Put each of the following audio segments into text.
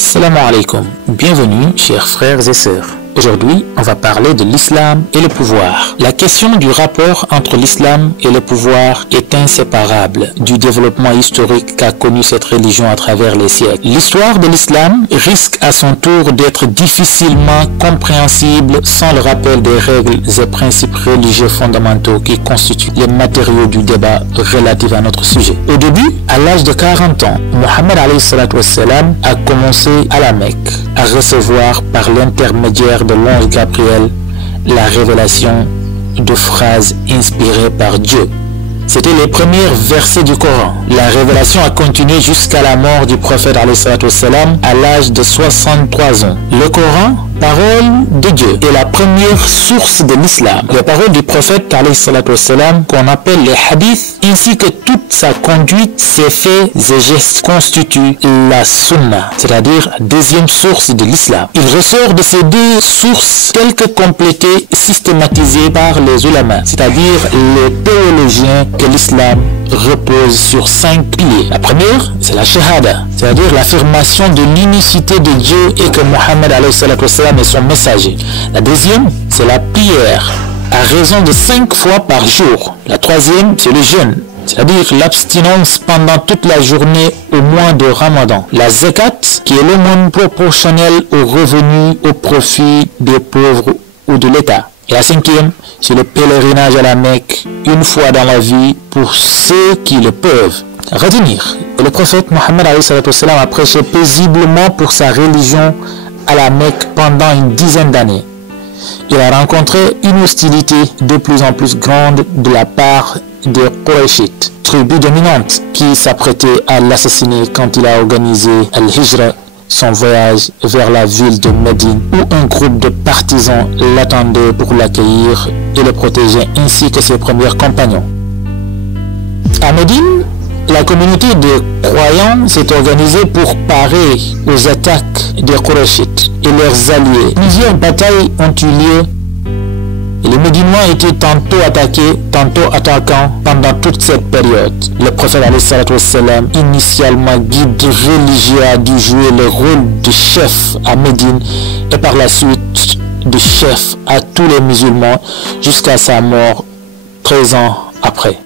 Salam alaikum, bienvenue chers frères et sœurs. Aujourd'hui, on va parler de l'islam et le pouvoir. La question du rapport entre l'islam et le pouvoir est inséparable du développement historique qu'a connu cette religion à travers les siècles. L'histoire de l'islam risque à son tour d'être difficilement compréhensible sans le rappel des règles et principes religieux fondamentaux qui constituent les matériaux du débat relatif à notre sujet. Au début, à l'âge de 40 ans, Mohammed a commencé à la Mecque à recevoir par l'intermédiaire de l'ange Gabriel la révélation de phrases inspirées par Dieu. C'était les premiers versets du Coran. La révélation a continué jusqu'à la mort du prophète à l'âge de 63 ans. Le Coran, parole de Dieu, est la première source de l'islam. Les paroles du prophète qu'on appelle les hadiths, ainsi que toute sa conduite, ses faits et gestes constituent la sunna, c'est-à-dire la deuxième source de l'islam. Il ressort de ces deux sources telles que complétées, systématisées par les ulama, c'est-à-dire les théologiens, que l'islam repose sur 5 piliers. La première, c'est la shahada, c'est-à-dire l'affirmation de l'unicité de Dieu et que Mohammed est son messager. La deuxième, c'est la prière, à raison de 5 fois par jour. La troisième, c'est le jeûne, c'est-à-dire l'abstinence pendant toute la journée au mois de Ramadan. La zakat, qui est l'aumône proportionnelle aux revenus au profit des pauvres ou de l'État. Et la cinquième, c'est le pèlerinage à la Mecque une fois dans la vie pour ceux qui le peuvent. Retenir que le prophète Mohammed a prêché paisiblement pour sa religion à la Mecque pendant une dizaine d'années. Il a rencontré une hostilité de plus en plus grande de la part des Qurayshites, tribu dominante qui s'apprêtait à l'assassiner quand il a organisé Al-Hijra, son voyage vers la ville de Médine, où un groupe de partisans l'attendait pour l'accueillir et le protéger, ainsi que ses premiers compagnons. À Médine, la communauté de croyants s'est organisée pour parer aux attaques des Qurayshites et leurs alliés. Plusieurs batailles ont eu lieu et les Médinois étaient tantôt attaqués, tantôt attaquants pendant toute cette période. Le prophète initialement guide religieux, a dû jouer le rôle de chef à Médine et par la suite de chef à tous les musulmans jusqu'à sa mort 13 ans après.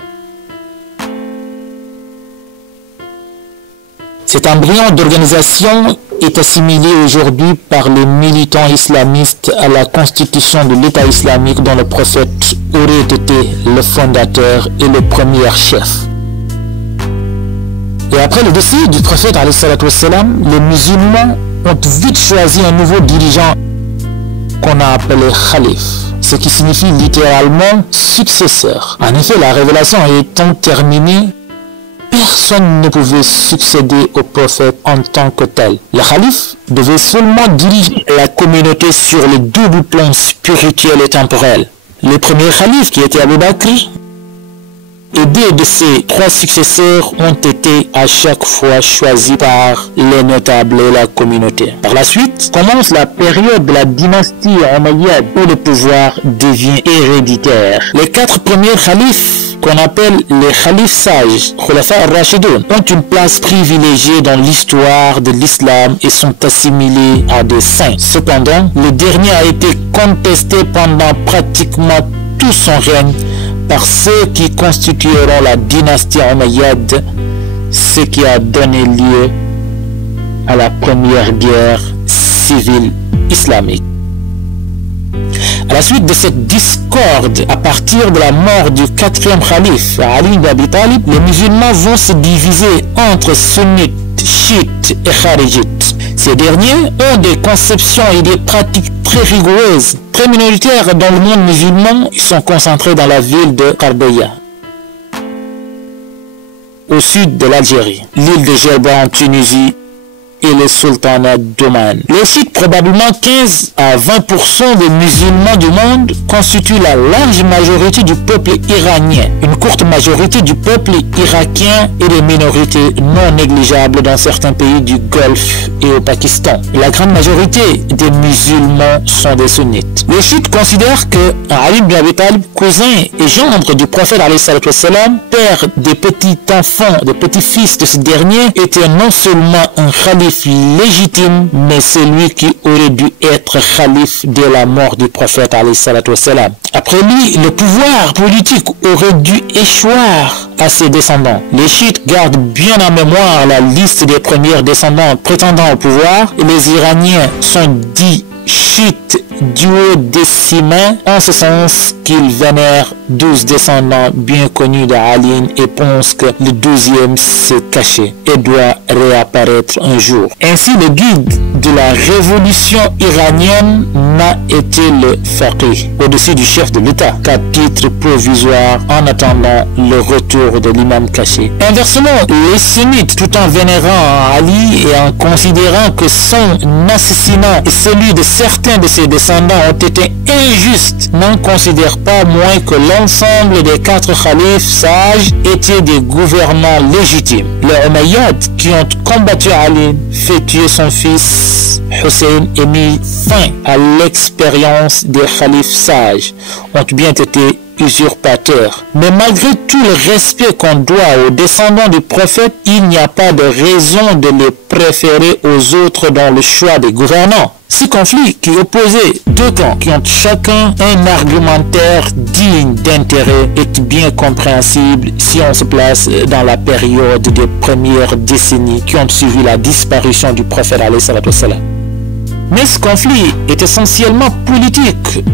Cet embryon d'organisation est assimilé aujourd'hui par les militants islamistes à la constitution de l'État islamique dont le prophète aurait été le fondateur et le premier chef. Et après le décès du prophète, les musulmans ont vite choisi un nouveau dirigeant qu'on a appelé Khalif, ce qui signifie littéralement successeur. En effet, la révélation étant terminée, personne ne pouvait succéder au prophète en tant que tel. Le calife devait seulement diriger la communauté sur le double plan spirituel et temporel. Le premier calife, qui était Abu Bakr, et deux de ses 3 successeurs ont été à chaque fois choisis par les notables et la communauté. Par la suite, commence la période de la dynastie Omeyyade où le pouvoir devient héréditaire. Les 4 premiers khalifes, qu'on appelle les khalifes sages, Khulafa al-Rashidoun, ont une place privilégiée dans l'histoire de l'islam et sont assimilés à des saints. Cependant, le dernier a été contesté pendant pratiquement tout son règne par ceux qui constitueront la dynastie Omeyyade, ce qui a donné lieu à la première guerre civile islamique. À la suite de cette discorde, à partir de la mort du 4e calife, Ali ibn Abi Talib, les musulmans vont se diviser entre sunnites, chiites et kharijites. Ces derniers ont des conceptions et des pratiques très rigoureuses, très minoritaires dans le monde musulman. Ils sont concentrés dans la ville de Qardoya, au sud de l'Algérie, l'île de Jerba en Tunisie et le sultanat d'Oman. Les chiites, probablement 15 à 20% des musulmans du monde, constituent la large majorité du peuple iranien, une courte majorité du peuple irakien et des minorités non négligeables dans certains pays du Golfe et au Pakistan. La grande majorité des musulmans sont des sunnites. Les chiites considèrent que Ali ibn Abi Talib, cousin et gendre du prophète père des petits enfants, des petits-fils de ce dernier, était non seulement un calife calife légitime, mais celui qui aurait dû être calife dès la mort du prophète alayhi salatu wassalam. Après lui, le pouvoir politique aurait dû échoir à ses descendants. Les chiites gardent bien en mémoire la liste des premiers descendants prétendant au pouvoir, et les Iraniens sont dits chiites duodécimains, en ce sens qu'ils vénèrent 12 descendants bien connus d'Ali et pensent que le 12e s'est caché et doit réapparaître un jour. Ainsi, le guide de la révolution iranienne n'a été le faqih, au-dessus du chef de l'État, qu'à titre provisoire en attendant le retour de l'imam caché. Inversement, les sunnites, tout en vénérant Ali et en considérant que son assassinat et celui de certains de ses descendants ont été injustes, n'en considèrent pas moins que l'ensemble des 4 khalifes sages étaient des gouvernants légitimes. Les Omeyyades, qui ont combattu Ali, fait tuer son fils Hussein et mis fin à l'expérience des khalifes sages, ont bien été usurpateurs. Mais malgré tout le respect qu'on doit aux descendants du prophète, il n'y a pas de raison de les préférer aux autres dans le choix des gouvernants. Ce conflit qui opposait 2 camps qui ont chacun un argumentaire digne d'intérêt est bien compréhensible si on se place dans la période des premières décennies qui ont suivi la disparition du prophète alayhi salatu wassalam. Mais ce conflit est essentiellement politique.